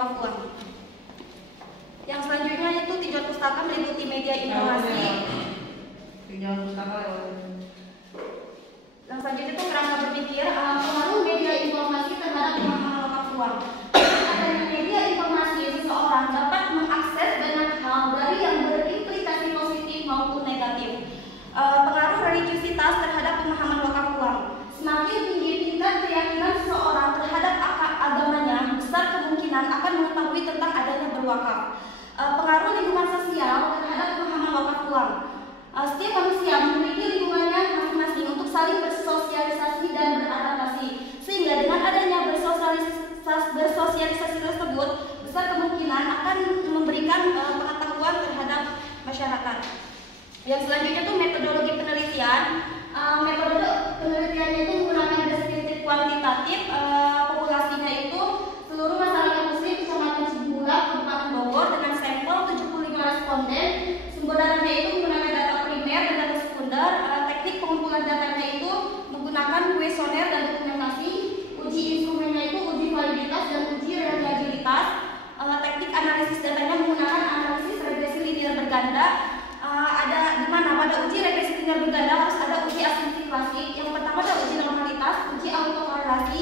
Papua. Yang selanjutnya itu tinjauan pustaka meliputi media informasi. Tinjauan pustaka ya. Yang selanjutnya itu kerangka berpikir pengaruh media informasi terhadap pemahaman lokal uang. Adanya media informasi, seseorang dapat mengakses banyak hal dari yang berimplikasi positif maupun negatif. Pengaruh religiusitas terhadap pemahaman lokal uang. Semakin tinggi tingkat keyakinan seseorang terhadap agamanya, besar kemungkinan akan mengetahui tentang adanya berwakaf. Pengaruh lingkungan sosial terhadap pemahaman lokal uang. Setiap manusia memiliki lingkungannya masing-masing untuk saling bersosialisasi dan beradaptasi, sehingga dengan adanya bersosialisasi tersebut, besar kemungkinan akan memberikan pengetahuan terhadap masyarakat. Yang selanjutnya itu metodologi penelitian. Metode penelitiannya itu menggunakan deskriptif kuantitatif. Populasinya itu seluruh masyarakat muslim Kecamatan Cibulan, Kabupaten Bogor dengan sampel 75 responden. Sumber datanya itu menggunakan data primer dan data sekunder. Teknik pengumpulan datanya itu menggunakan kuesioner dan dokumentasi. Uji instrumennya itu uji validitas dan uji reliabilitas. Teknik analisis datanya menggunakan analisis regresi linear berganda. Ada di mana pada uji regresi linear berganda harus ada uji asumsi klasik. Yang pertama adalah uji normalitas, uji autokorelasi,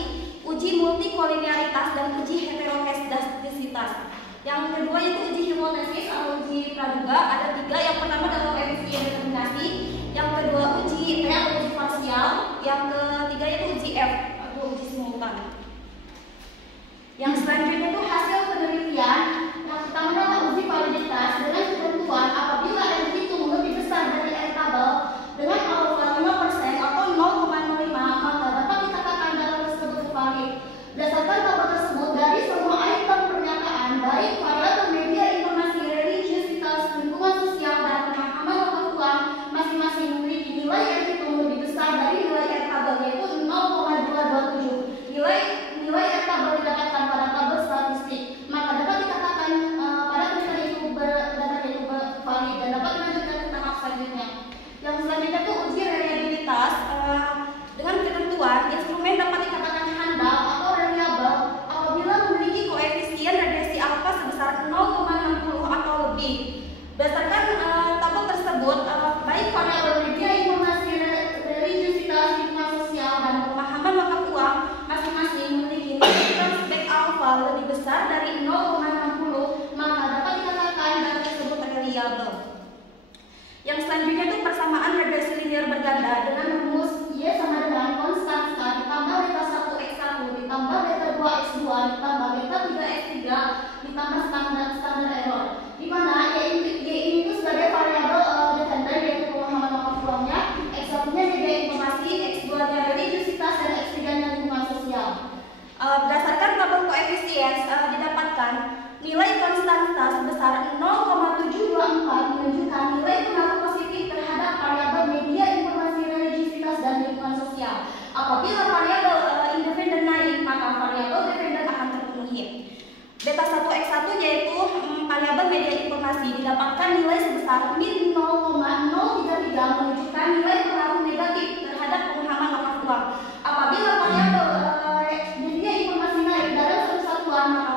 uji multikolinearitas dan uji heteroskedastisitas. Yang kedua itu uji hipotesis atau uji praduga. Ada 3. Yang pertama adalah koefisien determinasi. Yang kedua uji T atau uji parsial. Yang ketiga itu uji F atau uji simultan. Yang selanjutnya itu hasil penelitian. Yang pertama adalah uji validitas dengan ketentuan apabila R itu lebih besar dari R tabel dengan alfa 5% atau 0,05 maka dapat dikatakan data tersebut valid. Berdasarkan tabel tersebut dari semua item pernyataan baik variabel media informasi, religiusitas, lingkungan sosial dan pemahaman lokal uang masing-masing memiliki nilai R itu lebih besar dari nilai R tabel yaitu 0,227. Nilai R tabel didapatkan pada tabel statistik, maka dapat dikatakan pada penelitian itu data itu valid dan dapat dilanjutkan ke tahap selanjutnya. Yang selanjutnya itu uji reliabilitas dengan ketentuan instrumen dapat dikatakan handal atau reliable apabila memiliki koefisien regresi alfa sebesar 0,60 atau lebih. Berdasarkan tabel tersebut, baik variabel media informasi, religiusitas, lingkungan sosial dan pemahaman lokal uang masing-masing memiliki nilai transback alfa lebih besar dari 0,60 maka dapat dikatakan data tersebut reliable. Yang selanjutnya itu persamaan regresi linear berganda dengan rumus Y sama dengan konstansa ditambah beta 1x1 ditambah beta 2x2 ditambah beta 3x3 ditambah standar error, di mana Y ini itu sebagai variabel dependen yaitu pemahaman lokal uangnya, x1-nya media informasi, x2-nya religiusitas dan x3-nya lingkungan sosial. Berdasarkan tabel koefisien didapatkan nilai konstansa sebesar 0,724 menunjukkan nilai pengaruh positif terhadap variabel media informasi, religiusitas dan lingkungan sosial. Apabila variabel independen naik, maka variabel dependen akan terpenuhi. Beta 1x1 yaitu variabel media informasi didapatkan nilai sebesar min 0,033 menunjukkan nilai pengaruh negatif terhadap pemahaman lokal uang. Apabila variabel media informasi naik dalam satu satuan, maka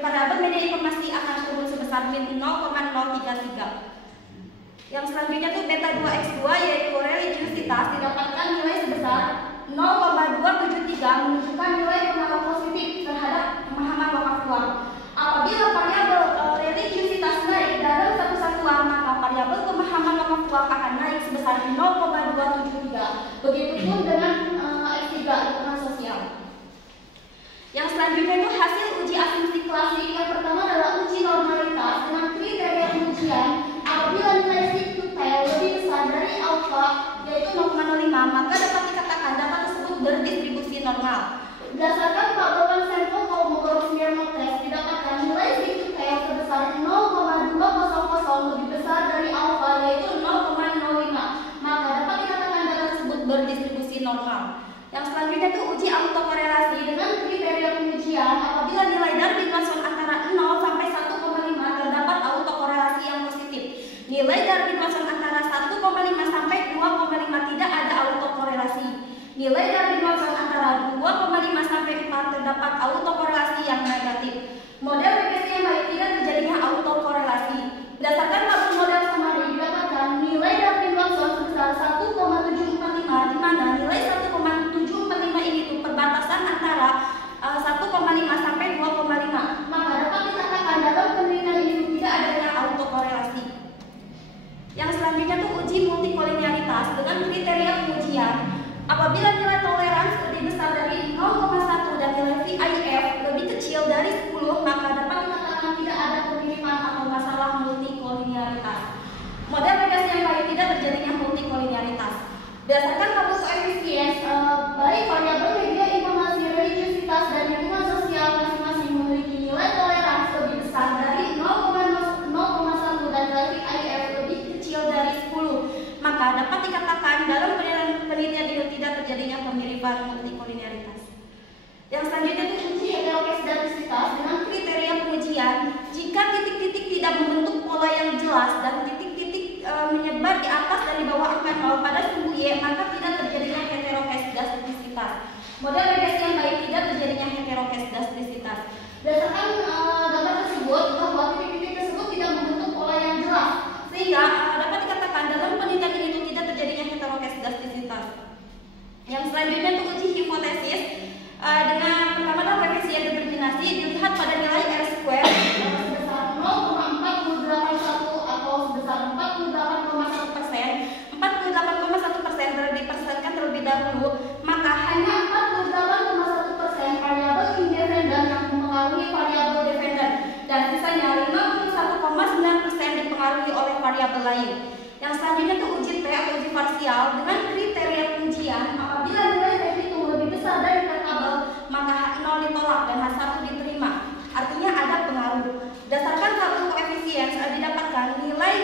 variabel media informasi akan turun sebesar min 0,033. Yang selanjutnya itu beta 2x2 yaitu religiusitas didapatkan nilai sebesar 0,273 menunjukkan nilai pengaruh positif terhadap pemahaman lokal uang. Apabila variabel religiusitas naik dalam satu satuan, maka variabel pemahaman lokal uang akan naik sebesar 0,273. Begitupun dengan X3 lingkungan sosial. Yang selanjutnya itu hasil uji asumsi klasik. Yang pertama adalah uji normalitas dengan kriteria pengujian. Apabila nilai stick to tail lebih besar dari alpha yaitu 0,05 maka dapat dikatakan data tersebut berdistribusi normal. Berdasarkan pengumpulan sampel Kolmogorov-Smirnov test didapatkan nilai stick to tail sebesar 0,200 lebih besar dari alpha yaitu 0,05 maka dapat dikatakan data tersebut berdistribusi normal. Yang selanjutnya itu uji autokorelasi dengan kriteria pengujian. Apabila nilai Darwin-Watson antara 0 sampai 1,5 terdapat autokorelasi yang positif. Nilai Darwin-Watson antara 1,5 sampai 2,5 tidak ada autokorelasi. Nilai Darwin-Watson antara 2,5 sampai 4 terdapat Berdasarkan tabel koefisien, baik variabel media informasi religiusitas dan lingkungan sosial masing-masing memiliki nilai toleransi lebih besar dari 0,1 dan nilai IF lebih kecil dari 10. Maka dapat dikatakan dalam penelitian itu tidak terjadinya pemiripan multikolineritas. Yang selanjutnya itu uji heteroskedastisitas dengan kriteria pengujian. Jika titik-titik tidak membentuk pola yang jelas dan titik-titik menyebar di atas dan di bawah angka 0 pada sumbu Y, maka tidak terjadinya heteroskedastisitas. Model regresi yang baik tidak terjadinya heteroskedastisitas. Berdasarkan gambar tersebut bahwa titik-titik tersebut tidak membentuk pola yang jelas, sehingga dapat dikatakan dalam penelitian ini tidak terjadinya heteroskedastisitas. Yang selanjutnya itu uji hipotesis. Dengan pertama adalah koefisien determinasi dilihat pada nilai R square sebesar 0,481 atau sebesar 48,1%. 48,1% dipersenkan terlebih dahulu, maka hanya 48,1% variabel independen yang mempengaruhi variabel dependen dan sisanya 51,9% dipengaruhi oleh variabel lain. Yang selanjutnya itu uji T atau uji parsial dengan kriteria pengujian. Apabila nilai T itu lebih besar dari tabel, maka H0 ditolak dan H1 diterima. Artinya ada pengaruh. Berdasarkan tabel koefisien didapatkan nilai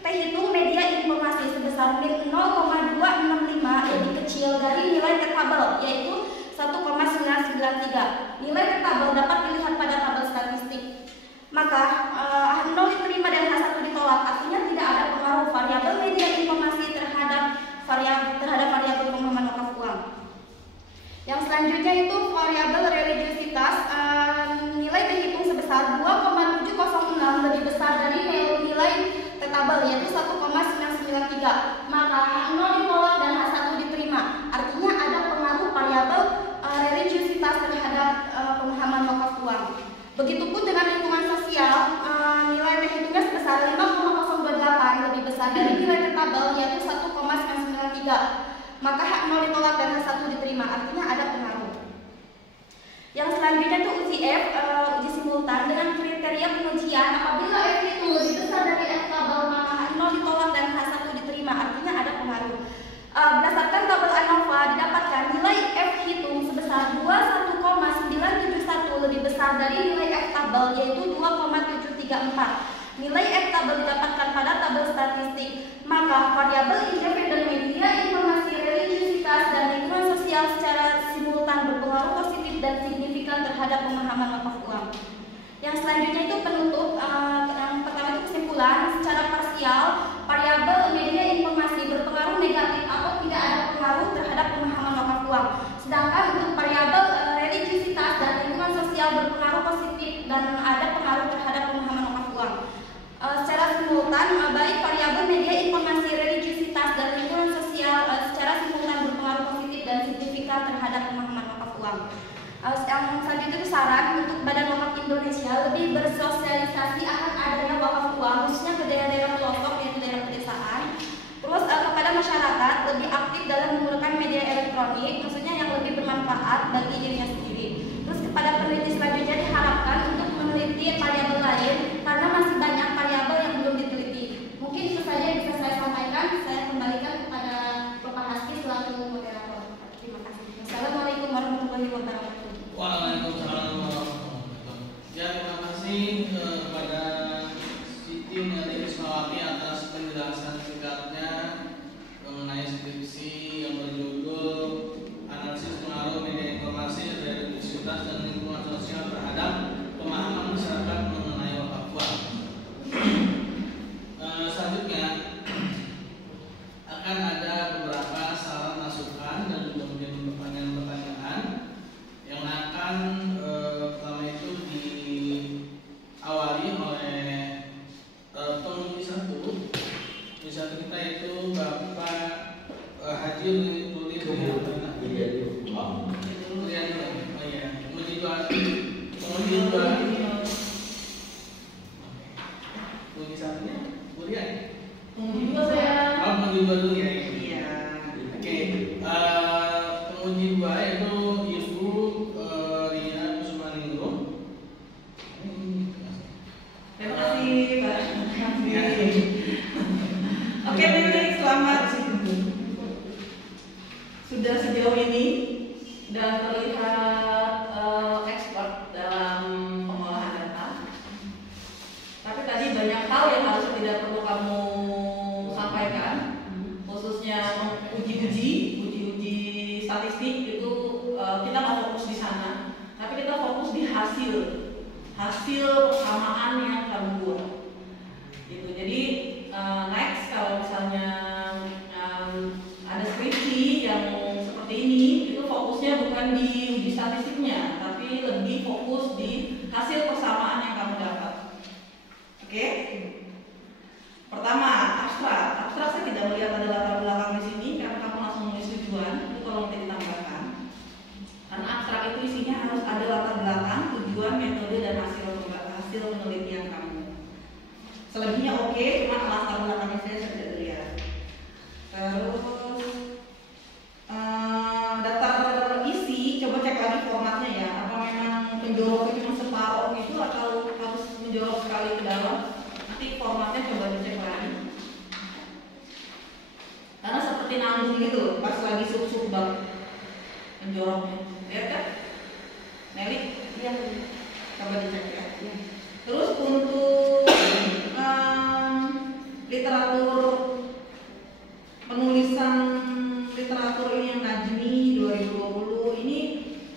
T hitung media informasi sebesar 0,265 lebih kecil dari nilai T tabel, yaitu 1,993. Nilai T tabel dapat dilihat pada tabel statistik. Maka H0 diterima dan H1 ditolak. Artinya tidak ada pengaruh variabel media informasi terhadap variabel pemahaman wakaf uang. Yang selanjutnya itu variabel religiusitas, nilai terhitung sebesar 2,706 lebih besar dari nilai T tabel, yaitu 1,993. Maka H0 ditolak dan H1 diterima. Artinya ada pengaruh variabel religiusitas terhadap pemahaman wakaf uang. Begitupun dengan lingkungan sosial, nilai terhitungnya sebesar 5,028 lebih besar dari nilai T tabel, yaitu 1,993. Maka H0 ditolak dan H1 diterima, artinya ada pengaruh. Yang selanjutnya itu uji F, uji simultan dengan kriteria pengujian. Apabila F itu lebih besar dari F tabel, maka H0 ditolak dan H1 diterima, artinya ada pengaruh. Berdasarkan tabel ANOVA didapatkan nilai F hitung sebesar 21,971 lebih besar dari nilai F tabel, yaitu 2,734. Nilai F tabel didapatkan pada tabel statistik. Maka variabel independen media informasi religiusitas dan lingkungan sosial secara simultan berpengaruh positif dan signifikan terhadap pemahaman wakaf uang. Yang selanjutnya itu penutup. Yang pertama itu kesimpulan. Secara parsial, variabel media informasi berpengaruh negatif atau tidak ada pengaruh terhadap pemahaman wakaf uang. Sedangkan untuk variabel religiusitas dan lingkungan sosial berpengaruh positif dan ada pengaruh terhadap pemahaman wakaf uang. Secara simultan, baik variabel media informasi religiusitas dan lingkungan sosial secara simultan berpengaruh positif dan signifikan terhadap pemahaman wakaf uang. Yang selanjutnya itu saran untuk Badan Wakaf Indonesia lebih bersosialisasi akan adanya wakaf uang, khususnya ke daerah-daerah pelosok yaitu daerah pedesaan. Terus kepada masyarakat lebih aktif dalam menggunakan media elektronik, maksudnya yang lebih bermanfaat bagi dirinya sendiri. Terus kepada peneliti selanjutnya diharapkan untuk meneliti variabel lain karena masih banyak variabel yang belum diteliti. Mungkin itu saja yang bisa saya sampaikan. Saya kembalikan kepada Bapak Haski selaku moderator. Terima kasih. Assalamualaikum warahmatullahi wabarakatuh. Waalaikumsalam warahmatullahi wabarakatuh. Ya, terima kasih kepada Siti Uniati Ismawati atas penjelasan singkatnya mengenai skripsi yang berjudul Analisis Pengaruh Media Informasi hasil persamaan yang kamu buat. Gitu. Jadi next kalau misalnya ada skripsi yang seperti ini, itu fokusnya bukan di uji statistiknya, tapi lebih fokus di hasil persamaan yang kamu dapat. Oke? Pertama, abstrak. Abstrak saya tidak melihat ada latar belakang di sini karena kamu langsung menulis tujuan. Itu kalau nanti ditambahkan. Karena abstrak itu isinya harus ada latar belakang, tujuan, metode, dan hasil penelitian kamu. Selebihnya oke, cuma latar belakangnya saya tidak lihat. Terus daftar isi, coba cek lagi formatnya ya. Apa memang menjorok cuma separuh itu atau harus menjorok sekali ke dalam? Nanti formatnya coba dicek lagi. Karena seperti nanggung gitu, pas lagi sup-sup banget menjoroknya. Lihat kan? Nelly? Iya. Coba dicek ya. Terus untuk literatur penulisan literatur ini yang Najmi 2020 ini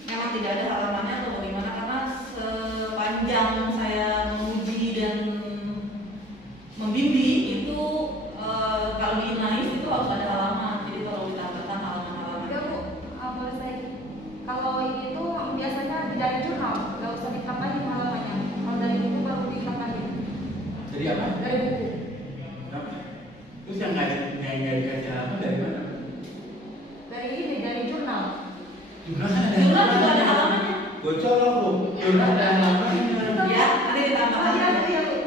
memang tidak ada halamannya atau bagaimana, karena sepanjang saya menguji dan membimbing itu kalau di Inais itu harus ada halaman, jadi kalau ditambahkan halaman-halaman. Ya Bu, boleh saya? Kalau ini tuh biasanya dari jurnal, nggak usah ditambahin halamannya. Kalau dari buku baru ditambahin. Dari apa? Dari buku. Kenapa? Terus yang nggak dikasih halaman dari mana? Dari ini, dari jurnal. Jurnal kan ada Jurnal juga halamannya. ada halamannya. Bocor loh Bu. Jurnal ada halamannya. Ya, nanti ditambahin. Iya Bu.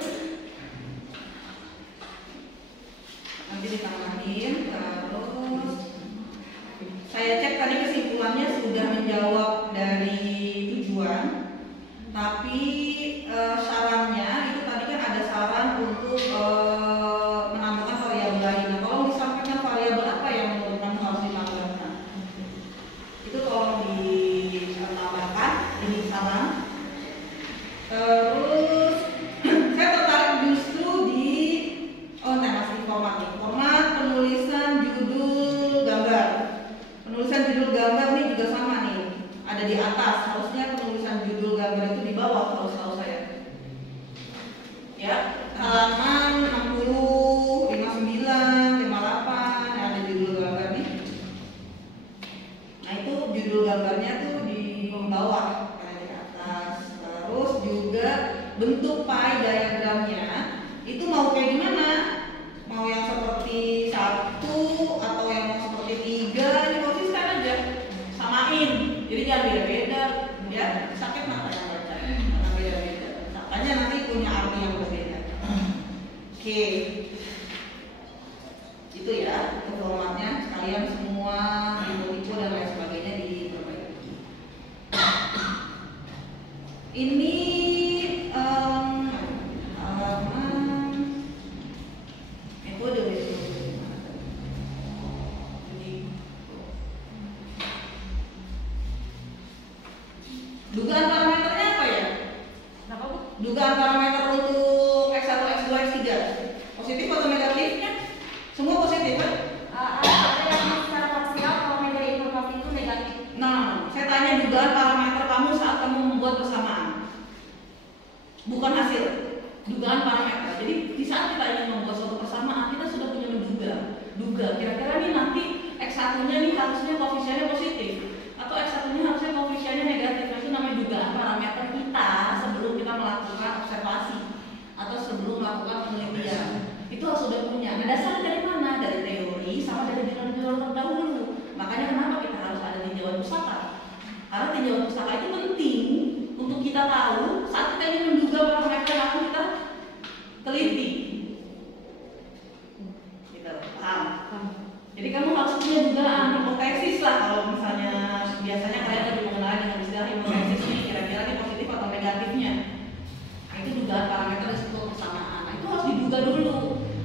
Nanti ditambahin. Terus saya cek tadi kesimpulannya sudah menjawab dari tujuan, tapi sarannya itu tadi kan ada saran untuk menambahkan variabel lain. Nah, tolong disampaikan variabel apa yang menurut kamu harus ditambahkan. Itu tolong ditambahkan, ini saran. Terus saya tertarik justru di masih format nih. Format penulisan judul gambar. Penulisan judul gambar nih juga sama nih. Ada di atas. Harusnya penulisan judul gambar itu di bawah kalau setahu saya. Ya, halaman 60, 59, 58 ada judul gambar nih. Nah, itu judul gambarnya tuh di bawah, karena di atas. Terus juga bentuk pie diagramnya itu mau kayak gimana? Mau yang seperti 1 atau yang mau seperti 3, ini konsisten aja, samain. Jadi jangan beda-beda, ya sakit mata yang baca, karena beda-beda. Makanya nanti punya arti yang berbeda. Oke, itu ya, itu formatnya sekalian semua info dan lain sebagainya diperbaiki. Ini halaman metode. Dugaan parameternya apa ya? Kenapa Bu? Dugaan parameter untuk X1, X2, X3 positif atau negatifnya? Semua positif kan? Ada yang secara parsial kalau metode informasi itu negatif. Nah, saya tanya dugaan parameter kamu saat kamu membuat persamaan, bukan hasil. Dugaan parameter. Jadi di saat kita ingin membuat suatu persamaan, kita sudah punya duga kira-kira nih nanti X1-nya nih harusnya koefisiennya positif atau X1-nya harusnya koefisiennya negatif. Nah, itu namanya dugaan parameter kita sebelum kita melakukan observasi atau sebelum melakukan penelitian. Itu harus sudah punya. Nah, dasarnya dari mana? Dari teori sama dari jurnal-jurnal terdahulu. Makanya kenapa kita harus ada tinjauan pustaka? Karena tinjauan pustaka itu penting untuk kita tahu saat kita ingin menduga parameter yang akan kita teliti. Gitu, paham? Jadi kamu harus punya dugaan, hipotesis lah. Kalau misalnya biasanya kalian lebih mengenal dengan istilah hipotesis nih, kira-kira ini positif atau negatifnya. Nah, itu dugaan parameter dari sebuah persamaan. Nah, itu harus diduga dulu.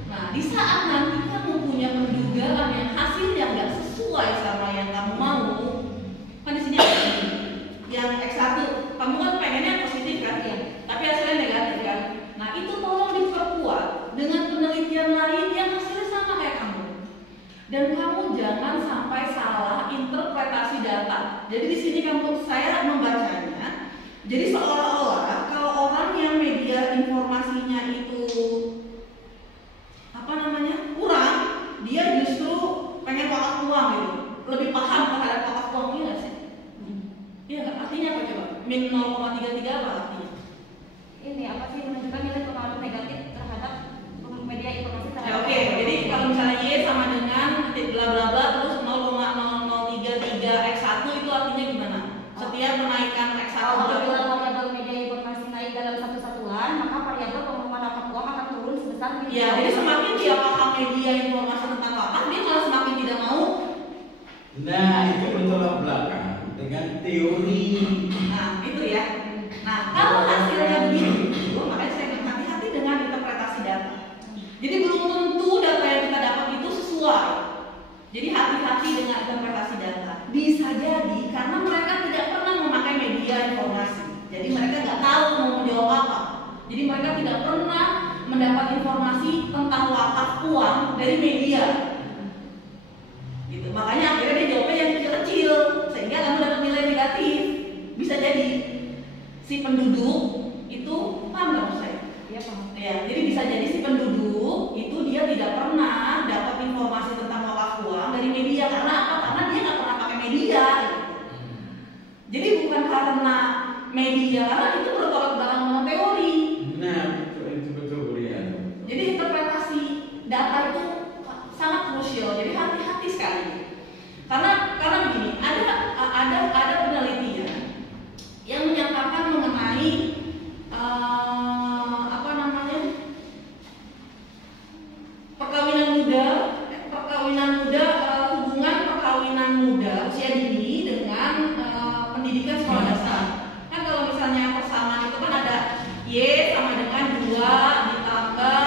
Nah, di saat nanti kamu punya pendugaan yang hasilnya nggak sesuai sama yang kamu mau, kan di sini ada yang X1, kamu kan pengennya positif kan, ya, tapi hasilnya negatif kan. Nah, itu tolong diperkuat dengan penelitian lain yang hasilnya sama kayak kamu. Dan kamu jangan sampai salah interpretasi data. Jadi di sini saya membacanya, jadi seolah-olah 033 apa artinya? Ini apa sih, menunjukkan nilai pengaruh negatif terhadap media informasi Ya, terhadap. oke, jadi kalau misalnya Y sama dengan bla bla bla terus 0,0033 X1 itu artinya gimana? Setiap menaikkan X1 Apabila variabel media informasi naik dalam satu satuan, maka variabel pengumuman wakaf uang akan turun sebesar ya, jadi semakin dia paham media informasi tentang wakaf, dia malah semakin tidak mau. Nah, itu bertolak belakang dengan teori. Nah, itu ya. Nah, kalau hasilnya begitu, makanya saya bilang hati-hati dengan interpretasi data. Jadi belum tentu data yang kita dapat itu sesuai. Jadi hati-hati dengan interpretasi data. Bisa jadi karena mereka tidak pernah memakai media informasi. Jadi mereka nggak tahu mau menjawab apa. Jadi mereka tidak pernah mendapat informasi tentang wakaf uang dari media. Gitu. Makanya akhirnya dia jawabnya yang kecil-kecil sehingga kamu dapat nilai negatif. Bisa jadi si penduduk itu paham nggak maksud saya? Iya, paham. Ya, jadi bisa jadi si penduduk itu dia tidak pernah dapat informasi tentang wakaf uang dari media karena apa? Karena dia nggak pernah pakai media. Gitu. Jadi bukan karena media, karena itu bertolak belakang dengan teori. Nah, itu betul ya. Jadi interpretasi data itu sangat krusial. Jadi hati-hati sekali. Karena begini, ada penelitian yang menyatakan mengenai hubungan perkawinan muda usia dini dengan pendidikan sekolah dasar. Kan kalau misalnya persamaan itu kan ada Y sama dengan 2 ditambah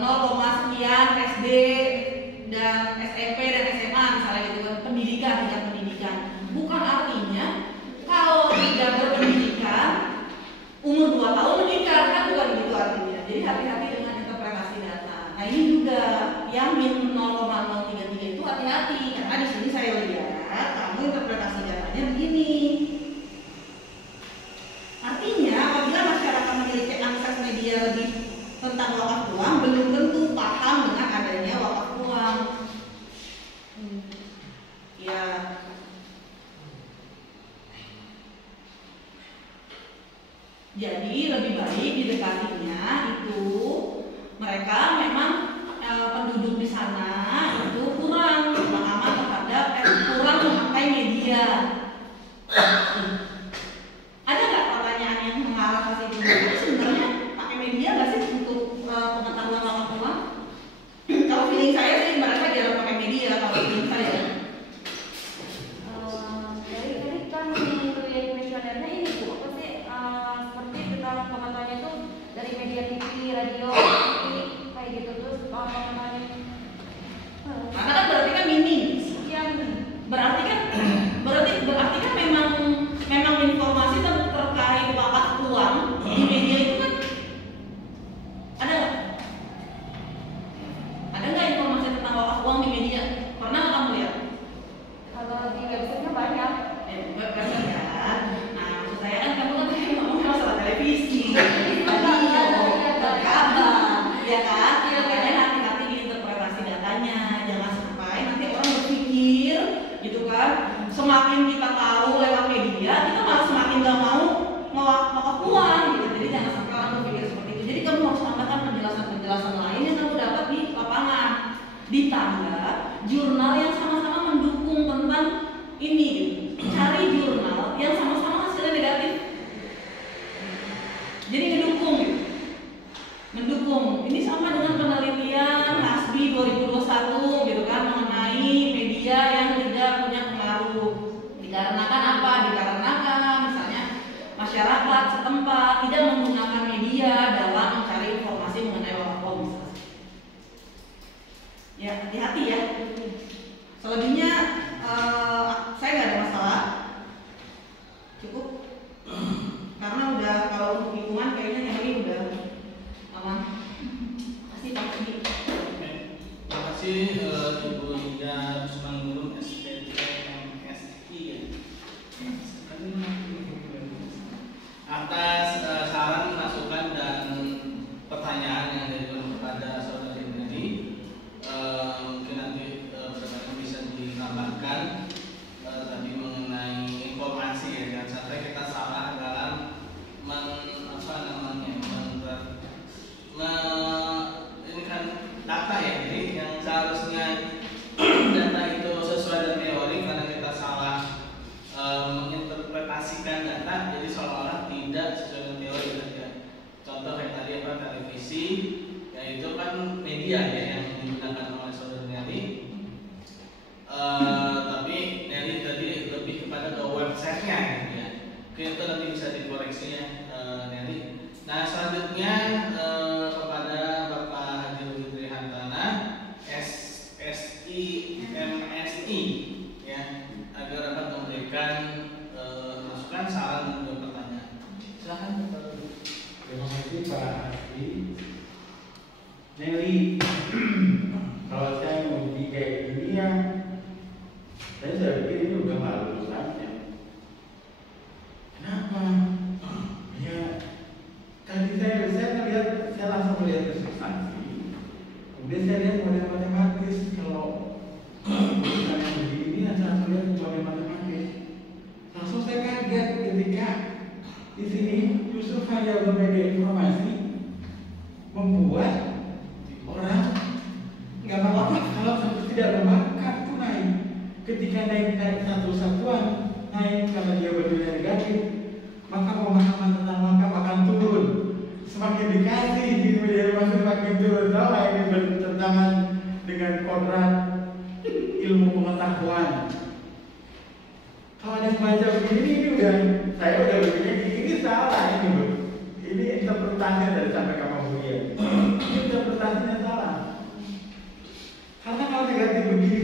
0, sekian SD dan SMP dan SMA misalnya gitu kan, pendidikan, tingkat pendidikan. Bukan artinya kalau tidak berpendidikan umur 2 tahun menikah, kan bukan gitu artinya. Jadi hati-hati dengan interpretasi data. Nah ini juga yang min 0,033 itu hati-hati karena di sini saya lihat kamu interpretasi datanya begini. Artinya apabila masyarakat memiliki akses media lebih tentang wakaf uang, belum tentu paham dengan adanya wakaf uang. Ya. Jadi lebih baik didekatinya itu mereka memang penduduk di sana itu kurang pemahaman terhadap kurang memakai media. Ada nggak pertanyaan yang mengarah ke situ? Sebenarnya pakai media nggak sih untuk pengetahuan wakaf uang? Kalau feeling saya sih mereka jarang pakai media kalau feeling saya. Dari kan kuliah kuesionernya ini Bu, apa sih seperti tentang pengetahuannya tuh dari media TV, radio, kayak gitu terus pengetahuannya. Karena kan berarti kan minim. Iya, Berarti kan memang informasi terkait wakaf uang di media itu kan ada nggak? Ada nggak informasi tentang wakaf uang di media? Pernah nggak kamu lihat? kalau di websitenya banyak. Website ya. Nah, maksud saya kan kamu kan tadi ngomongin masalah televisi, radio, kabar, ya kan? Makanya hati-hati di interpretasi datanya, jangan sampai nanti orang berpikir, gitu kan? Semakin kita tahu lewat media, kita malah semakin nggak mau wakaf uang, gitu. Jadi jangan sampai orang berpikir seperti itu. Jadi kamu harus tambahkan penjelasan lain yang kamu dapat di lapangan, ditambah jurnal yang sama-sama mendukung tentang ini. Gitu. Cari jurnal yang sama-sama hasilnya negatif. Jadi mendukung. Ini sama dengan penelitian Hasbi 2021 gitu kan mengenai media yang tidak punya pengaruh. Dikarenakan apa? Dikarenakan misalnya masyarakat setempat tidak menggunakan media dalam mencari informasi mengenai wakaf uang. Ya, hati-hati ya. Selebihnya saya nggak ada masalah, cukup karena udah kalau untuk hitungan kayaknya yang ini udah aman. Kasih Pak Edi. Terima kasih Ibu Ida Rusmanurun SPT MSI ya. Atas saran, masukan dan pertanyaan yang diberikan kepada saudari tadi. Mungkin nanti bisa ditambahkan tadi mengenai informasi ya, jangan sampai kita salah media ya yang digunakan oleh saudara Nelly. Tapi Nelly tadi lebih kepada ke websitenya gitu ya. Oke, itu nanti bisa dikoreksi ya Nelly. Nah selanjutnya kepada Bapak Haji Rudi Trihantana SSI MSI ya, agar dapat memberikan masukan, saran dan juga pertanyaan. Silakan Bapak. Terima kasih Pak Haji. Nelly, kalau saya mau uji kayak gini ya, saya pikir ini udah nggak lulus saja. Kenapa? Ya, tadi saya langsung melihat ke substansi. Kemudian saya lihat model matematis. Kalau misalnya begini, saya langsung lihat model matematis. Langsung saya kaget ketika di sini justru variabel media informasi membuat orang nggak apa-apa kalau tidak berbakat itu naik. Ketika naik satu satuan naik karena dia bentuknya negatif, maka pemahaman tentang lengkap akan turun. Semakin dikasih di media informasi semakin turun. Tahu ini bertentangan dengan kodrat ilmu pengetahuan. Kalau ada yang baca begini, ini udah saya udah berpikir ini salah ini bro. Ini interpretasi dari sampai kamu begini. Ini interpretasinya salah. Karena kalau negatif begini,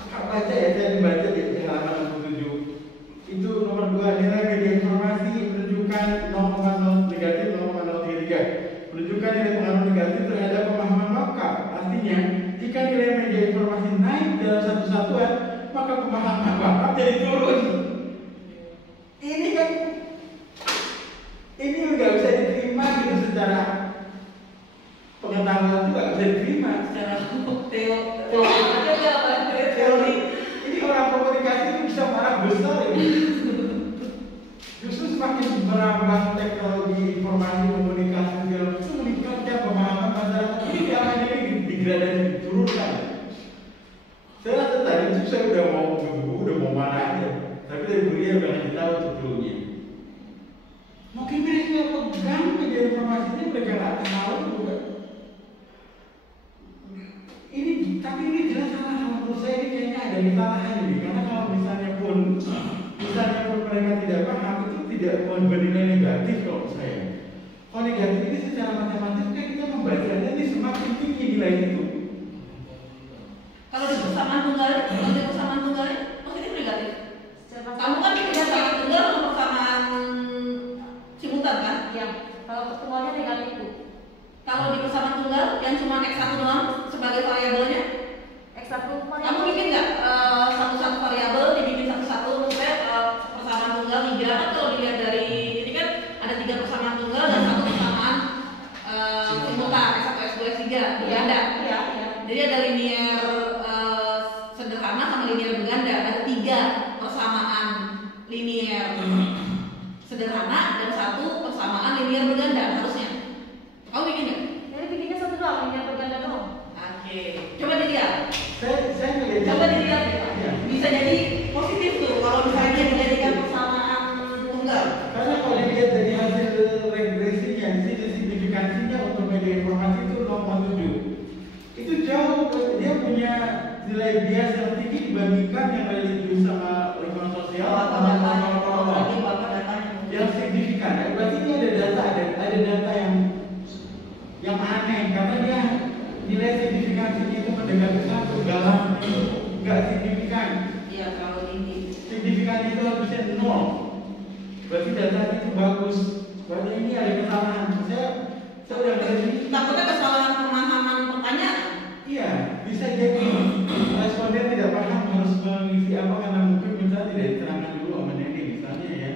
kakak baca ya, saya dibaca di halaman 67. Itu nomor 2, nilai media informasi menunjukkan 0,0 negatif 0,033. Menunjukkan nilai pengaruh negatif terhadap pemahaman lengkap. Artinya, jika nilai media informasi naik dalam satu satuan, maka pemahaman lengkap jadi turun. Ini kan, ini nggak bisa diterima gitu secara pengetahuan, juga bisa diterima secara teori. Ini orang komunikasi ini bisa marah besar ini. Justru semakin berambah teknologi informasi komunikasi itu meningkatkan pemahaman masyarakat. Ini jangan ini degradasi diturunkan. Saya rasa tadi itu saya udah mau marah aja, tapi dari beliau udah ngasih tahu sebelumnya. Mungkin mereka pegang media informasi ini mereka nggak tahu juga. Ini, tapi ini jelas salah. Menurut saya ini kayaknya ada kesalahan ini. Karena kalau misalnya pun mereka tidak paham, itu tidak bernilai negatif kalau saya. Kalau negatif ini secara matematis kan kita membacanya ini semakin tinggi nilai itu. Kalau di persamaan tunggal, positif negatif. Kamu kan tidak persamaan tunggal atau persamaan simultan kan? Iya. Kalau pertemuannya negatif Bu. Kalau di persamaan tunggal yang cuma x1 doang sebagai variabelnya, x1 kamu bikin nggak satu-satu variabel dibikin satu-satu supaya persamaan tunggal 3 kan? Kalau dilihat dari ini kan ada 3 persamaan tunggal dan 1 persamaan simultan x1, x2, x3 berganda. Iya. Jadi ada linear sederhana sama linear berganda, ada 3 persamaan linear sederhana dan 1 persamaan linear berganda harusnya. Kamu bikin nggak? Jadi bikinnya satu doang, linear berganda doang. Oke, coba dilihat. Saya ngelihat. Coba dilihat ya. Bisa jadi positif tuh kalau misalnya dia menjadikan persamaan tunggal. Karena kalau dilihat dari hasil regresinya, di sini signifikansinya untuk media informasi itu 0,7. Itu jauh, dia punya nilai bias yang tinggi dibandingkan yang religius sama lingkungan sosial sama yang signifikan. Ya, berarti ini ada data yang aneh karena dia nilai signifikansinya itu mendekati 1, dalam itu nggak signifikan. Iya, kalau tinggi. Signifikan itu harusnya 0. Berarti data itu bagus. Berarti ini ada kesalahan. Saya udah ngerti. Takutnya kesalahan pemahaman pertanyaan. Iya, bisa jadi responden tidak paham harus mengisi apa karena mungkin misalnya tidak diterangkan dulu sama Neni misalnya ya.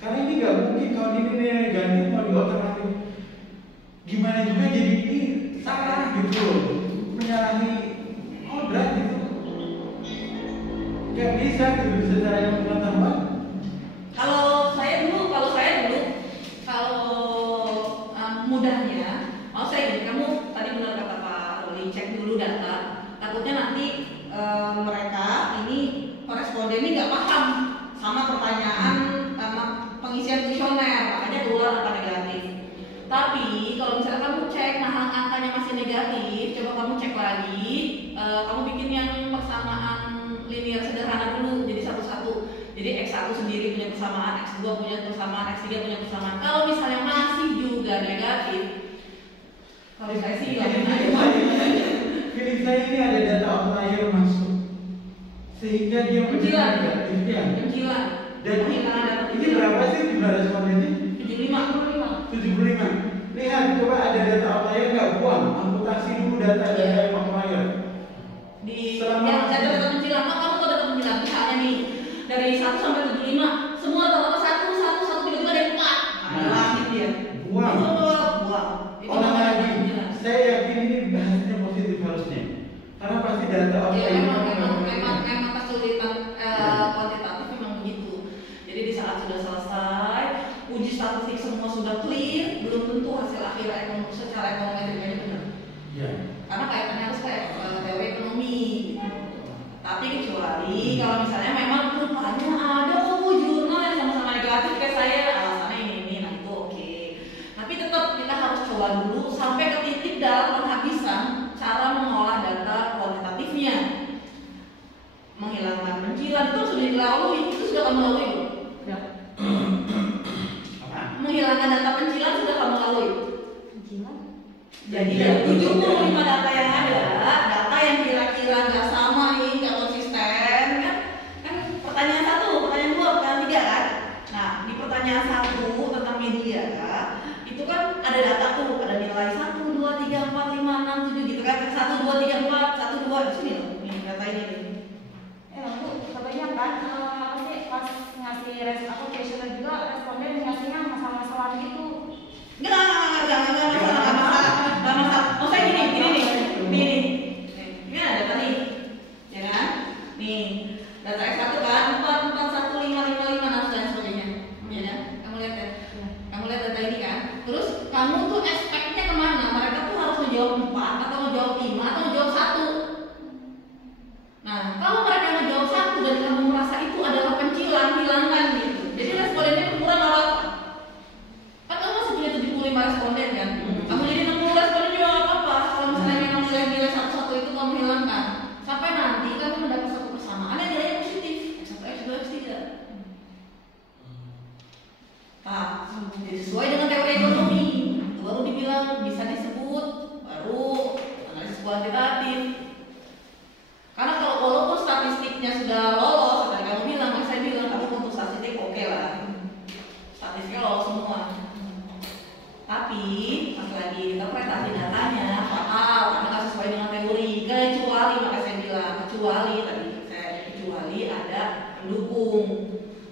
Karena ini nggak mungkin kalau ini nilai negatif mau diotak-atik. Gimana juga jadi ini salah gitu, menyalahi kodrat gitu. Gak bisa gitu secara yang pengetahuan. Kalau saya dulu mudahnya, mau saya gini, kamu tadi benar kata Pak Ruli, cek dulu data. Takutnya nanti mereka ini koresponden ini nggak paham sama pertanyaan sama pengisian kuesioner, makanya keluar apa negatif. Tapi kalau misalnya kamu cek, nah angkanya masih negatif, coba kamu cek lagi, kamu bikin yang persamaan linear sederhana dulu, jadi satu-satu. Jadi X1 sendiri punya persamaan, X2 punya persamaan, X3 punya persamaan. Kalau misalnya masih juga negatif, kalau saya sih feeling saya ini ada data outlier masuk, sehingga dia Pencilan. negatifnya. Pencilan. Dan Penghilangan data ini berapa sih jumlah respondennya? 75. Lihat, coba ada data outlier nggak, buang, amputasi dulu data yang outlier. Di Selama- yang ada data pencilan, kamu tahu data pencilan misalnya nih dari 1 sampai 75 semua rata-rata 1 tiba-tiba ada 4. Nah, dia. Buang. Buang. Itu Orang namanya data lagi, pencilan. saya yakin ini bahasanya positif harusnya, karena pasti data Ya outlier. memang kesulitan kuantitatif memang begitu. Jadi di saat sudah selesai, uji statistik semua sudah clear, belum tentu hasil akhir secara ekonometriknya benar. Ya. Karena kaitannya harus kayak teori ekonomi. Tapi kecuali kalau misalnya memang rupanya ada kok jurnal yang sama-sama negatif kayak saya, alasannya ini, nah itu oke. Tapi tetap kita harus coba dulu sampai ke titik dalam penghabisan cara mengolah data kuantitatifnya. Menghilangkan pencilan itu sudah dilalui, itu sudah kamu lalui belum? Udah. Apa? Menghilangkan data pencilan sudah kamu lalui. Pencilan. Jadi dari 75 data yang ada, data yang kira-kira nggak sama nih, nggak konsisten kan pertanyaan 1, pertanyaan 2, pertanyaan 3 kan. Nah di pertanyaan 1 tentang media itu kan ada data tuh, ada nilai 1, 2, 3, 4, 5, 6, 7 gitu kan. 1, 2, 3, 4, 1, 2 di sini loh, nih data ini. Aku katanya kan apa sih pas ngasih aku questionnaire juga responden ngasihnya masalah-masalah gitu. Nggak masalah. Oh saya gini nih. Ini ada data nih, ya kan? Nih, data X1 kan 4415555 dan sebagainya. Ya kan? Kamu lihat ya. Kamu lihat data ini kan. Terus kamu tuh expect-nya kemana? Mereka tuh harus menjawab 4 atau menjawab 5 atau menjawab 1. Nah, kalau mereka menjawab 1 dan kamu merasa itu adalah pencilan, hilangkan gitu. Jadi respondennya berkurang apa? Kan kamu masih punya 75 responden kan? Kamu jadi 60 responden juga nggak apa-apa. Kalau misalnya memang nilai-nilai satu-satu itu kamu hilangkan, sampai nanti kamu mendapat satu persamaan yang nilainya positif, X1, X2, X3. Nah, jadi sesuai dengan teori ekonomi, itu baru dibilang bisa disebut baru analisis kuantitatif. Karena kalau walaupun statistiknya sudah lolos, tadi kamu bilang, saya bilang kamu untuk statistik oke lah, statistiknya lolos semua. Tapi pas lagi interpretasi datanya fatal karena nggak sesuai dengan teori. Kecuali maka saya bilang kecuali ada pendukung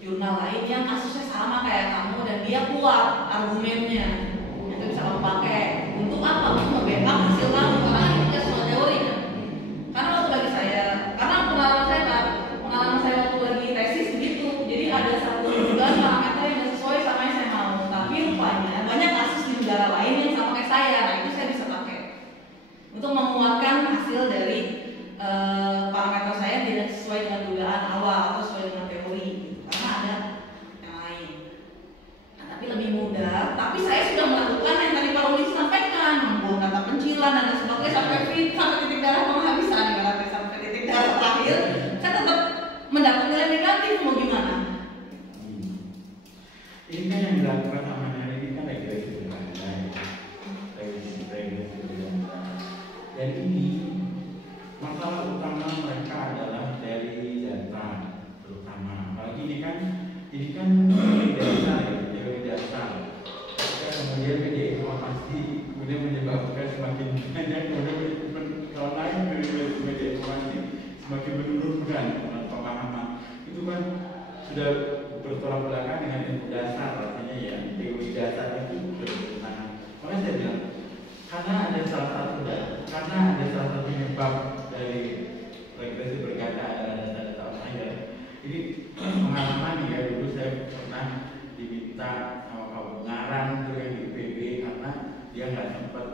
jurnal lain yang kasusnya sama kayak kamu dan dia kuat argumennya, itu bisa kamu pakai untuk apa? Untuk nge-backup hasil kamu karena ini tidak semua teori kan. Karena waktu pengalaman saya waktu lagi tesis begitu. Jadi ada satu dugaan parameter yang sesuai sama yang saya mau. Tapi rupanya banyak kasus di negara lain yang sama kayak saya. Nah itu saya bisa pakai untuk menguatkan hasil dari parameter saya tidak sesuai dengan dugaan awal atau sesuai dengan teori. Karena ada yang lain. Nah, tapi lebih mudah. Tapi saya sudah melakukan yang tadi Pak Ruli sampaikan, membuat data pencilan dan sebagainya sampai titik darah penghabisan, sampai titik darah terakhir. Saya tetap mendapat nilai negatif, mau gimana? Ini kan yang dilakukan sama hari ini kan regresi dan ini masalah utama mereka adalah dari data terutama. Apalagi ini kan teori dasar ya, teori dasar. Kemudian media informasi kemudian menyebabkan semakin banyak kalau lain dari media informasi semakin menurunkan pemahaman. Itu kan sudah bertolak belakang dengan ilmu dasar, artinya ya teori dasar itu bertentangan. Makanya saya bilang karena ada salah satu penyebab dari regresi berkata adalah data-data outlier. Ini pengalaman ya, dulu saya pernah diminta sama Pak Ngarang tuh yang di IPB karena dia nggak sempat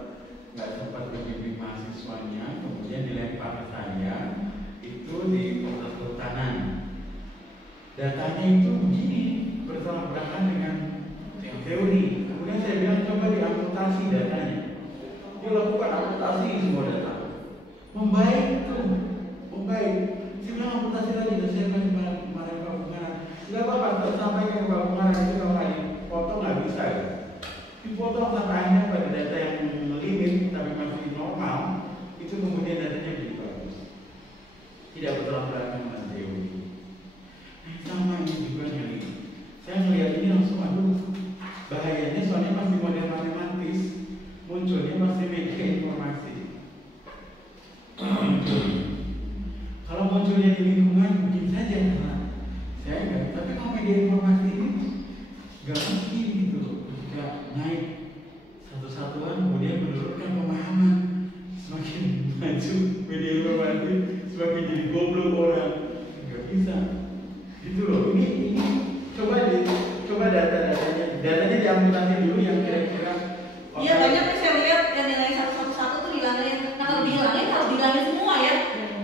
membimbing mahasiswanya, kemudian dilempar ke saya itu di Fakultas Kehutanan. Datanya itu begini, bertolak belakang dengan teori. Kemudian saya bilang coba diamputasi amputasi semua data. Membaik tuh, membaik. Saya bilang amputasi lagi, dan saya kemarin Pak Bungaran. Enggak apa-apa, sampai ke Pak Bungaran itu kalau foto nggak bisa ya. Dipotong sampai akhirnya pada data yang limit tapi masih normal, itu kemudian datanya jadi bagus. Tidak bertolak-belakang dengan teori. Sama ini juga nih. Saya melihat ini langsung aduh. Bahayanya soalnya masih model matematis, munculnya masih media informasi. Kalau munculnya di lingkungan mungkin saja, saya enggak. Tapi kalau media informasi ini nggak mesti gitu, nggak naik satu-satuan kemudian menurunkan pemahaman. Semakin maju media informasi, semakin jadi goblok orang. Nggak bisa. Gitu loh. Ini coba datanya diamputasi dulu yang kira-kira. Iya, banyak saya lihat yang nilai 111 tuh dihilangin. Nah, kalau dihilangin semua ya.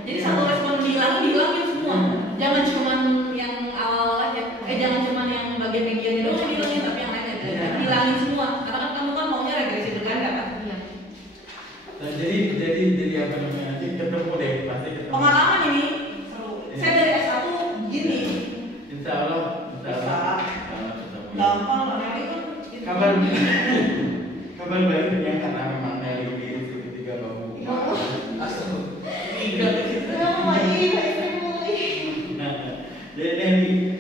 Jadi satu respon dihilangin semua. Jangan cuman yang awal jangan cuman yang bagian medianya doang dihilangin, tapi yang lainnya dihilangin semua. Karena kan kamu kan maunya regresi berganda kan? Iya. Nah, jadi apa namanya? Nanti ketemu deh, pasti ketemu. Pengalaman ini seru. Saya dari S1 gini. Insya Allah. Gampang lah, Nelly kan. Kabar baiknya karena memang Nelly ini ketika bahu. Tiga Jadi Nelly,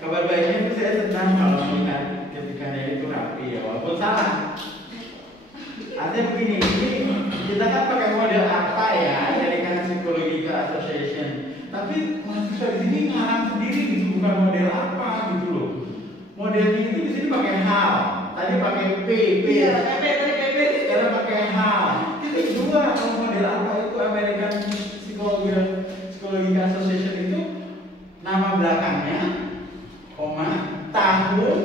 kabar baiknya itu saya senang kalau melihat ketika Nelly itu rapi ya, walaupun salah. Artinya begini, ini kita kan pakai model apa ya dari Kanan Psychological Association, tapi mahasiswa di sini ngarang sendiri gitu, bukan model apa gitu loh. Modelnya itu di sini pakai hal, tadi pakai P. Iya, PP. Sekarang pakai hal. Titik dua kalau model apa itu American Psychological Association itu nama belakangnya, koma, tahun,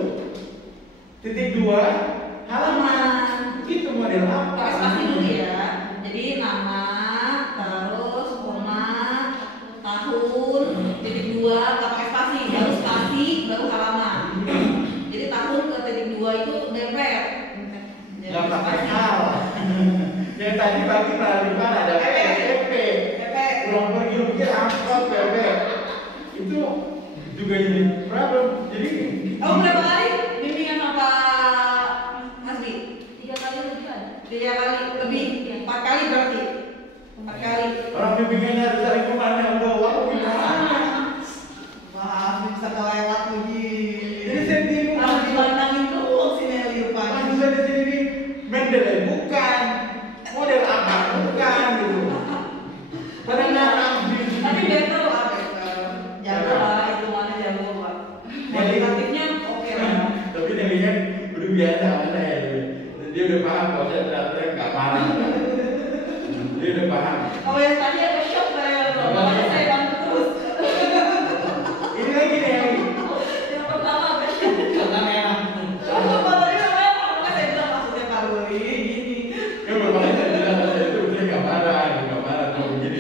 titik dua, halaman. Itu model apa? Garis pasti dulu ya. Jadi nama, terus koma, tahun, titik dua, nggak pakai spasi, baru spasi, baru halaman. Jadi tahun ke titik dua itu dempet. Nggak pakai hal. Yang tadi pagi melakukan ada PP. Pulang pergi pikir angkot PP. Itu juga jadi problem. Jadi kamu berapa kali bimbingan sama Mas Bi? 3 kali lebih ada. 3 kali lebih, 4 kali berarti. 4 kali. orang bimbingannya harus saling memandang bawah gimana? Wah, bisa kelewat lagi. Jadi saya bingung. Harus dipandangin doang si Nelly rupanya. Mahasiswa di sini Mendeley bukan, model apa bukan gitu. Padahal ngarang Tapi better lah, better. Jago lah, itu mana jago Pak. Kualitatifnya oke lah. Tapi Nelly-nya udah biasa mana ya dia udah paham kalau saya teriak-teriak nggak marah. Dia udah paham. Kalau yang tadi ada shock saya, makanya saya bantu terus. Ini lagi nih Yang pertama ada shock. karena merah. Tadi namanya Pak, makanya saya bilang maksudnya Pak Ruli gini. kan berbagai saya bilang saya itu dia nggak marah tuh begini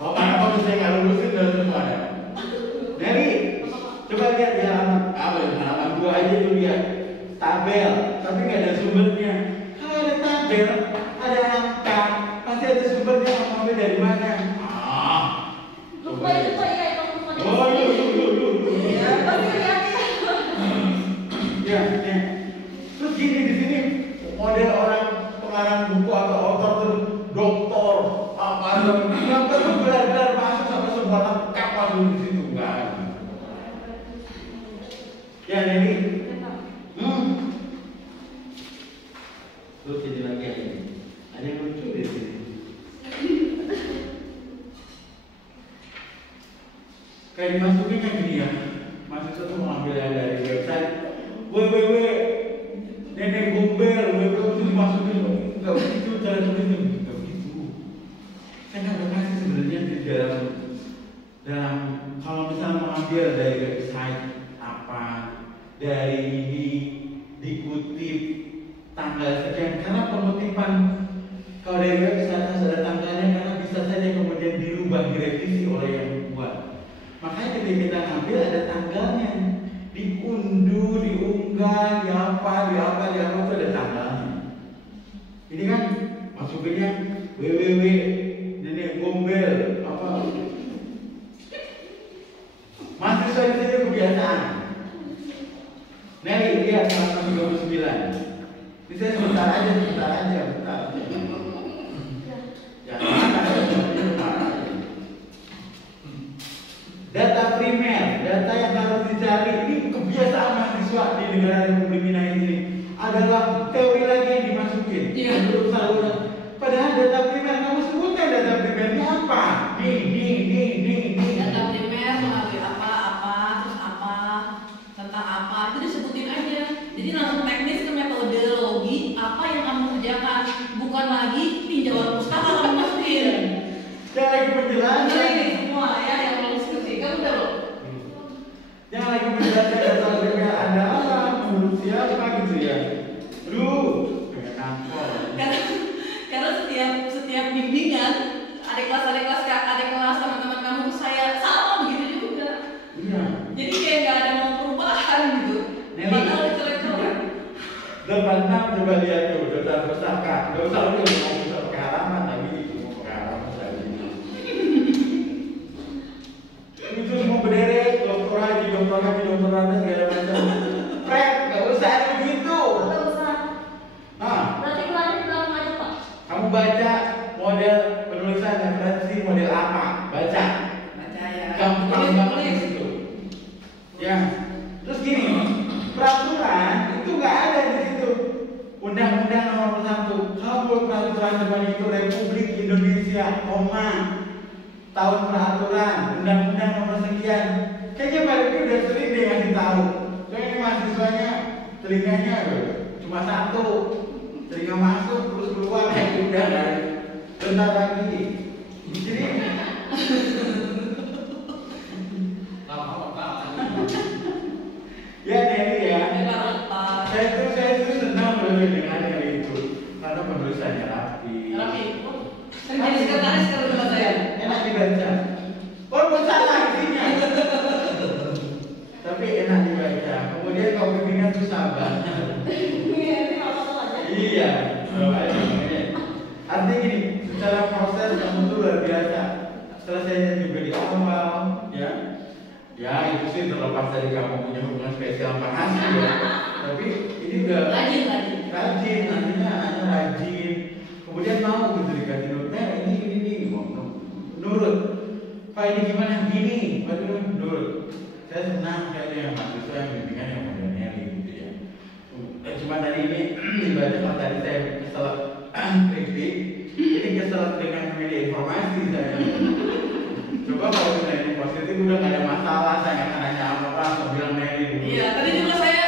kalau kenapa saya nggak lulusin dalam semua ada. Nelly, coba lihat di halaman 2 aja tuh lihat tabel, tapi nggak ada sumbernya. Kalau ada tabel, ada angka, pasti ada sumbernya. Ambil dari mana? Lupa itu Pak ya, itu lupa. Oh, lu. Ya, pasti lihat Ya. Terus gini di sini model orang pengarang buku atau author tuh doktor apa nggak perlu benar-benar masuk sampai sebuah lengkap masuk di situ kan? Ya Nelly. Terus ini lagi ada yang lucu di sini. Kayak dimasukin kan gini ya, mahasiswa tuh mau ambil yang dari website www nenek gombel www itu dimasukin nggak begitu cara tulisnya nggak begitu. Saya nggak kasih sebenarnya di dalam kalau misalnya mengambil dari website apa dari ini dikutip tanggal sekian karena pengutipan kalau dari website harus ada tanggalnya karena bisa saja kemudian dirubah direvisi oleh yang buat. Makanya ketika kita ngambil ada tanggalnya, diunduh, diunggah, di apa itu ada tanggalnya. masukinnya www nenek gombel apa mahasiswa itu kebiasaan. Nelly lihat halaman 39. Ini saya sebentar aja. Data primer, data yang harus dicari, ini kebiasaan mahasiswa di negara Republik Indonesia ini adalah teori lagi yang dimasukin. Menurut saluran. Padahal data primer, kamu sebutkan data primernya apa? Nih. Data primer mengambil apa, terus apa, tentang apa, itu disebutin aja. Jadi langsung teknis ke metodologi apa yang kamu kerjakan, bukan lagi pinjauan pustaka kamu masukin. Jangan lagi penjelasan. Ini semua ya yang mau diskusi, kamu udah loh. Jangan lagi penjelasan data primer ada apa, menurut siapa gitu ya. Lu pengen nampol. Karena setiap bimbingan adik kelas teman-teman kamu tuh saya sama begitu juga. Iya. Jadi kayak nggak ada mau perubahan gitu. Padahal dicolek-colek. 86 coba lihat tuh data pustaka. Gak usah lu mau pakai halaman lagi gitu, mau pakai halaman lagi. Itu semua berderet, dokter haji segala macam. Fred, gak usah begitu. Nggak usah. Nah, Berarti keluarnya di belakang aja Pak. kamu baca model penulisan referensi model apa? Baca. Ya. Gampang banget di situ. Ya. Terus gini, peraturan itu nggak ada di situ. Undang-Undang Nomor 1. Kamu peraturan depan itu Republik Indonesia, tahun peraturan, Undang-Undang Nomor sekian. Kayaknya Pak Rifki udah sering deh ngasih tahu. Soalnya mahasiswanya telinganya cuma satu, telinga masuk terus keluar ya udah kan. Bentar lagi. Jadi ya Nelly ya. Saya itu senang loh dengan Nelly itu karena penulisannya rapi. Jadi sekretaris kalau rumah saya. Enak dibaca. Walaupun salah isinya. Tapi enak dibaca. Kemudian kalau bimbingan tuh sabar. Iya. Artinya gini, secara proses kamu tuh luar biasa. Selesainya juga di awal, ya. Ya itu sih terlepas dari kamu punya hubungan spesial sama hasil ya. Tapi ini udah Rajin. artinya anaknya rajin. Kemudian mau gitu dikasih notnya ini nurut. Pak ini gimana? Gini, waduh nurut. Saya senang kayaknya mahasiswa yang bimbingan yang modelnya gitu ya. Cuma tadi ini ibaratnya kalau tadi saya kesel kritik, ini kesel dengan media informasi saya. Coba kalau misalnya positif udah nggak ada masalah, saya nggak nanya apa-apa, langsung bilang Nelly dulu. Iya, tadi juga saya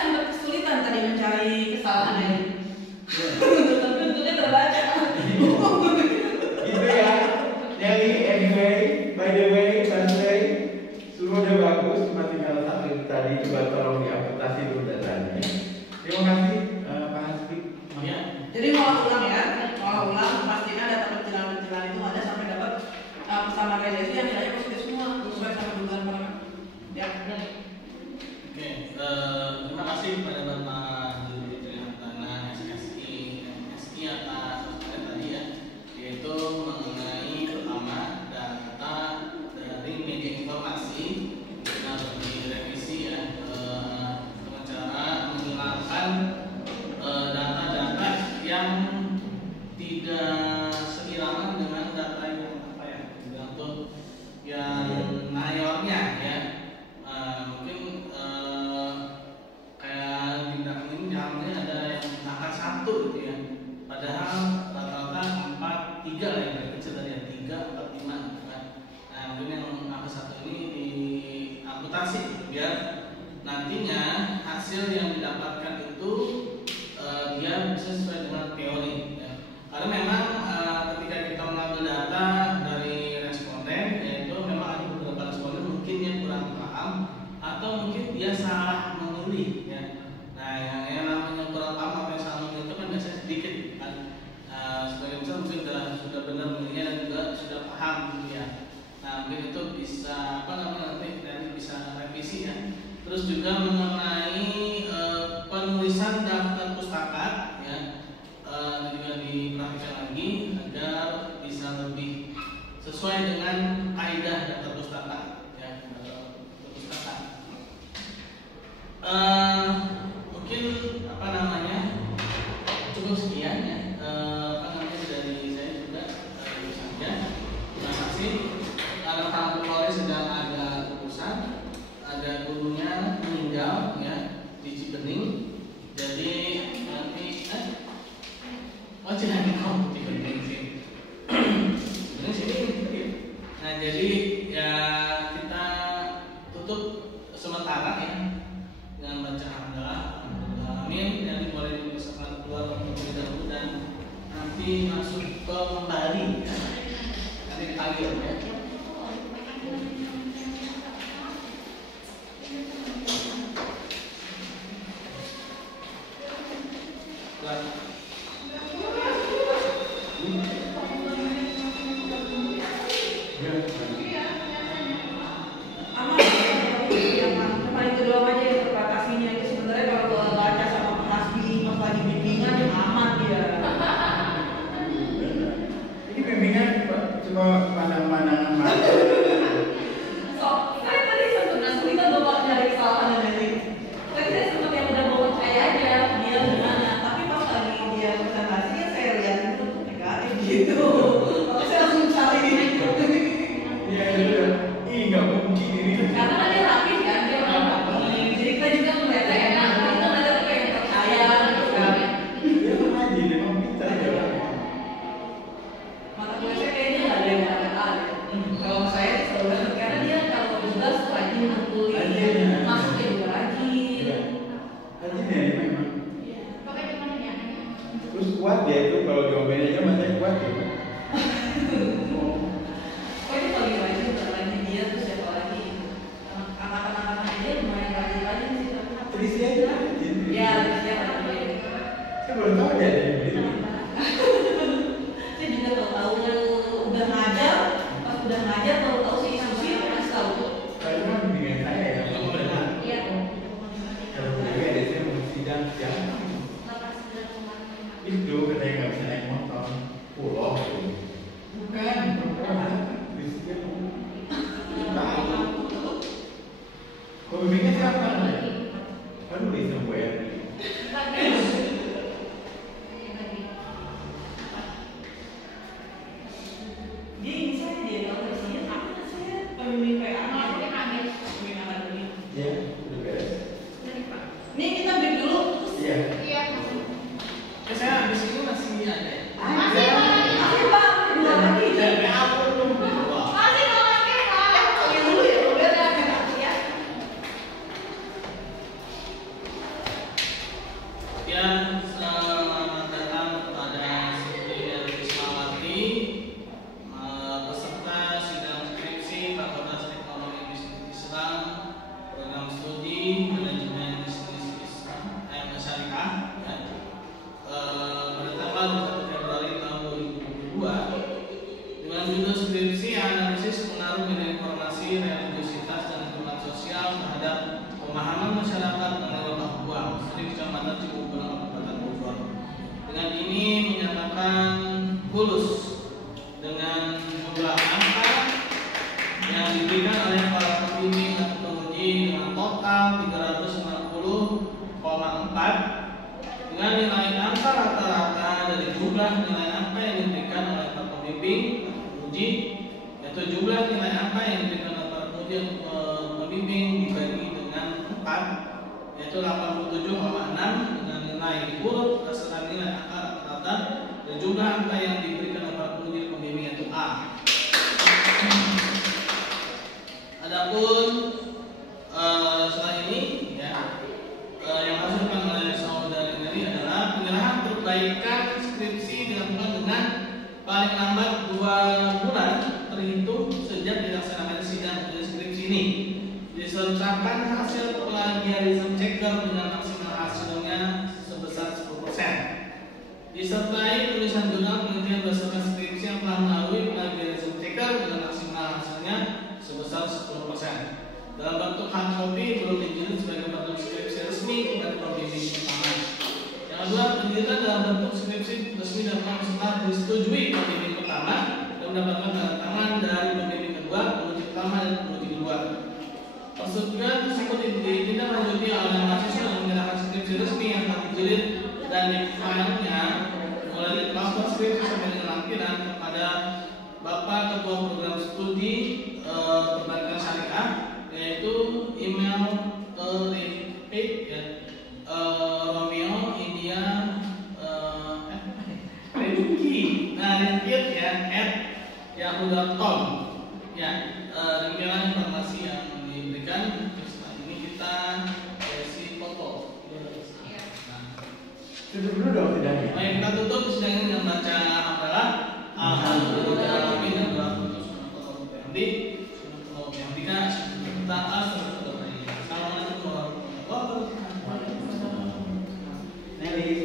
sempat kesulitan tadi mencari kesalahan ini. Tapi untungnya terbaca. Itu ya, Nelly anyway, by the way, semua udah bagus, cuma tinggal satu tadi coba tolong diamputasi dulu datanya. Terima kasih Pak Hasbi. Ya. Jadi ngolah ulang pastikan data penjelasan itu ada sampai dapat pesan realisasi yang nilainya positif semua sesuai sama dugaan mereka. Ya. Oke, terima kasih kepada Bapak Juru Trihatana SSI atas materi tadi ya, yaitu mengenai pertama data dari media informasi yang harus direvisi ya, dengan cara menghilangkan data-data yang tidak seiraman dengan data yang apa ya, yang mayornya ya. Mungkin kayak di belakang ini jamnya ada yang angka 1 gitu ya, padahal rata-rata 4, 3 lah yang kecil tadi ya, 3, 4, 5 gitu kan. Nah mungkin yang angka 1 ini diamputasi gitu, biar nantinya hasil yang didapatkan itu dia bisa sesuai dengan teori ya. Karena memang ketika kita mengambil data dari responden, yaitu memang ada beberapa responden mungkin yang kurang paham atau mungkin dia salah memilih ya. Nah yang namanya kurang paham atau yang salah memilih itu kan biasanya sedikit kan. Sebagai misal mungkin sudah benar memilihnya dan juga sudah paham gitu ya. Nah mungkin itu bisa nanti bisa revisi ya. Terus juga mengenai penulisan daftar pustaka ya, juga diperhatikan lagi Nanti masuk kembali ya. Nanti dipanggil ya. Tutup dulu dong sidangnya. Baik, kita tutup sidangnya dengan baca hamdalah. Alhamdulillahirabbil alamin. Assalamualaikum warahmatullahi wabarakatuh. Nelly,